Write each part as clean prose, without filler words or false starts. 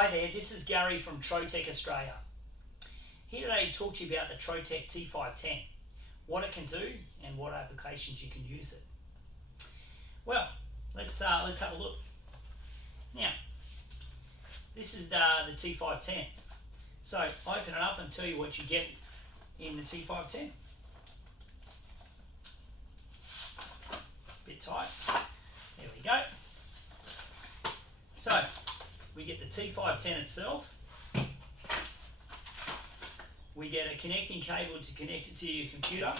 Hi there, this is Gary from Trotec Australia. Here today to talk to you about the Trotec T510, what it can do and what applications you can use it. Well, let's have a look. Now, this is the T510. So open it up and tell you what you get in the T510. Bit tight. There we go. So we get the T510 itself. We get a connecting cable to connect it to your computer.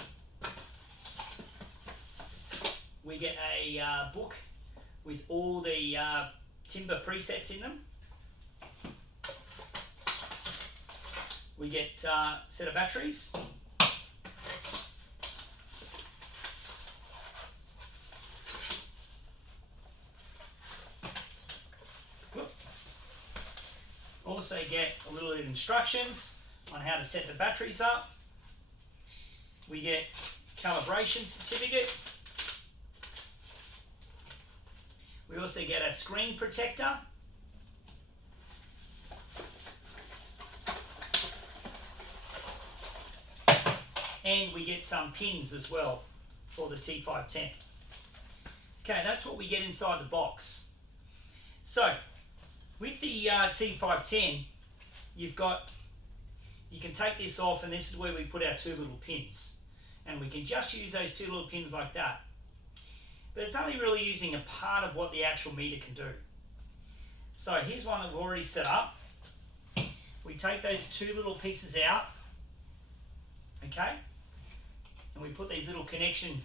We get a book with all the timber presets in them. We get a set of batteries. Also get a little bit of instructions on how to set the batteries up. We get calibration certificate. We also get a screen protector. And we get some pins as well for the T510. Okay, that's what we get inside the box. So, with the T510, you can take this off, and this is where we put our two little pins. And we can just use those two little pins like that. But it's only really using a part of what the actual meter can do. So here's one that we've already set up. We take those two little pieces out, okay? And we put these little connection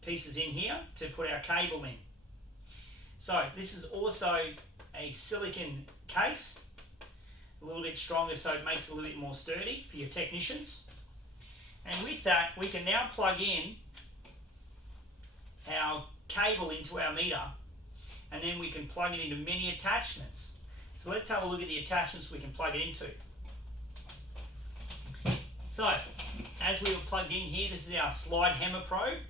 pieces in here to put our cable in. So this is also a silicon case, a little bit stronger so it makes it a little bit more sturdy for your technicians. And with that, we can now plug in our cable into our meter, and then we can plug it into many attachments. So let's have a look at the attachments we can plug it into. So, as we were plugged in here, this is our slide hammer probe,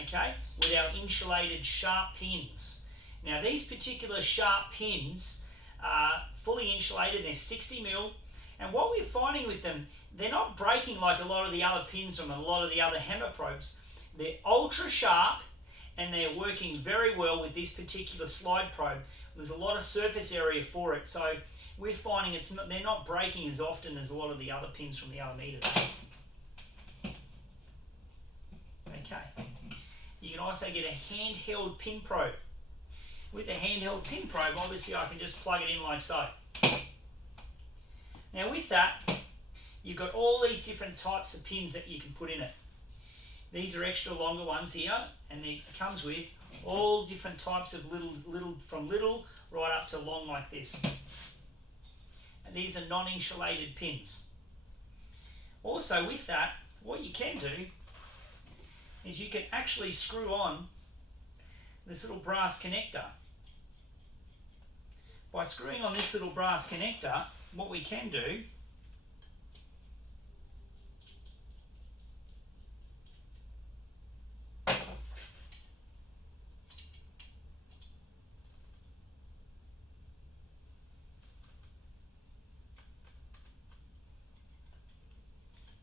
okay, with our insulated sharp pins. Now these particular sharp pins are fully insulated, they're 60mm, and what we're finding with them, they're not breaking like a lot of the other pins from a lot of the other hammer probes. They're ultra sharp and they're working very well with this particular slide probe. There's a lot of surface area for it, so we're finding they're not breaking as often as a lot of the other pins from the other meters. Okay. You can also get a handheld pin probe. With a handheld pin probe, obviously I can just plug it in like so. Now with that, you've got all these different types of pins that you can put in it. These are extra longer ones here, and it comes with all different types of from little right up to long like this. And these are non-insulated pins. Also with that, what you can do is you can actually screw on this little brass connector. By screwing on this little brass connector, what we can do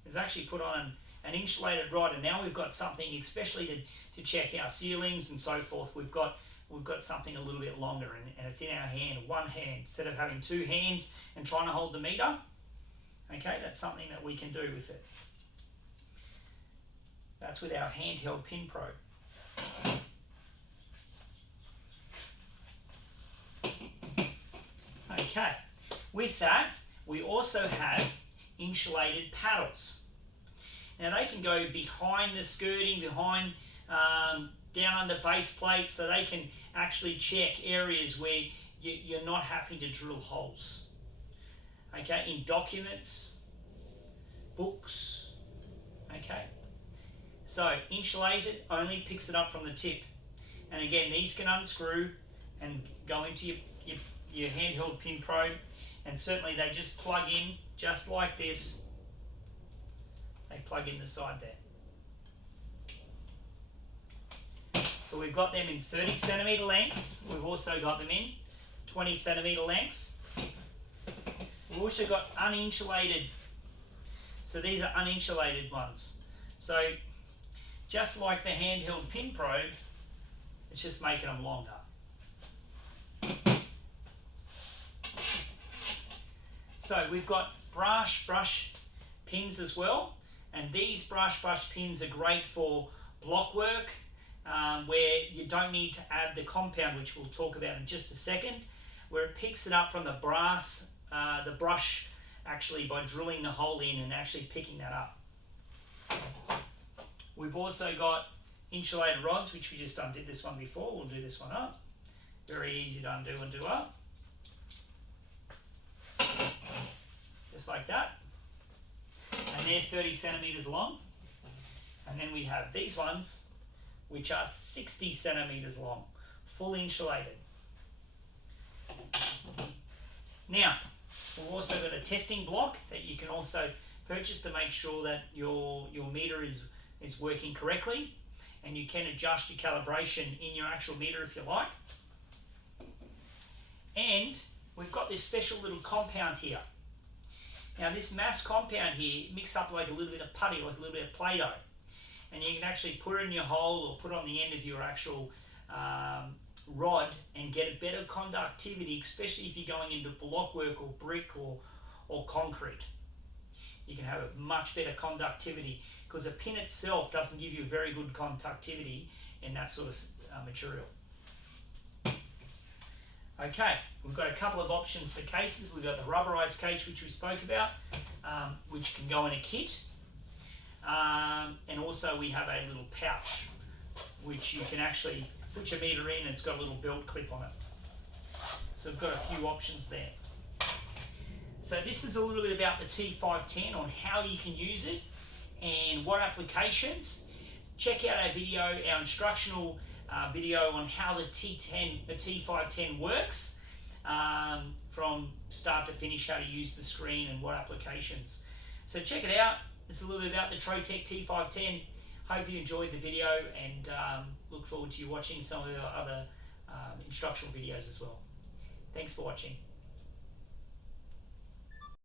is actually put on an insulated rod, and now we've got something, especially to check our ceilings and so forth, we've got something a little bit longer, and it's in our hand, one hand, instead of having two hands and trying to hold the meter. Okay, that's something that we can do with it. That's with our handheld pin probe. Okay, with that, we also have insulated paddles. Now they can go behind the skirting, down under base plates, so they can actually check areas where you're not having to drill holes. Okay, in documents, books, okay. So insulated only picks it up from the tip. And again, these can unscrew and go into your handheld pin probe, and certainly they just plug in just like this. They plug in the side there. So we've got them in 30cm lengths. We've also got them in 20 centimeter lengths. We've also got uninsulated, so these are uninsulated ones. So just like the handheld pin probe, it's just making them longer. So we've got brush pins as well, and these brush pins are great for block work, where you don't need to add the compound, which we'll talk about in just a second, where it picks it up from the brass, the brush, actually by drilling the hole in and actually picking that up. We've also got insulated rods, which we just undid this one before. We'll do this one up. Very easy to undo and do up. Just like that. And they're 30 centimeters long. And then we have these ones, which are 60 centimeters long, full insulated. Now, we've also got a testing block that you can also purchase to make sure that your meter is working correctly, and you can adjust your calibration in your actual meter if you like. And we've got this special little compound here. Now this mass compound here mix up like a little bit of putty, like a little bit of Play-Doh, and you can actually put it in your hole or put it on the end of your actual rod and get a better conductivity, especially if you're going into block work or brick or concrete. You can have a much better conductivity because a pin itself doesn't give you very good conductivity in that sort of material. Okay, we've got a couple of options for cases. We've got the rubberized case, which we spoke about, which can go in a kit. And also we have a little pouch, which you can actually put your meter in, and it's got a little belt clip on it. So we've got a few options there. So this is a little bit about the T510 on how you can use it and what applications. Check out our video, our instructional video on how the T510 works, from start to finish, how to use the screen and what applications. So check it out. It's a little bit about the Trotec T510. Hope you enjoyed the video, and look forward to you watching some of our other instructional videos as well. Thanks for watching.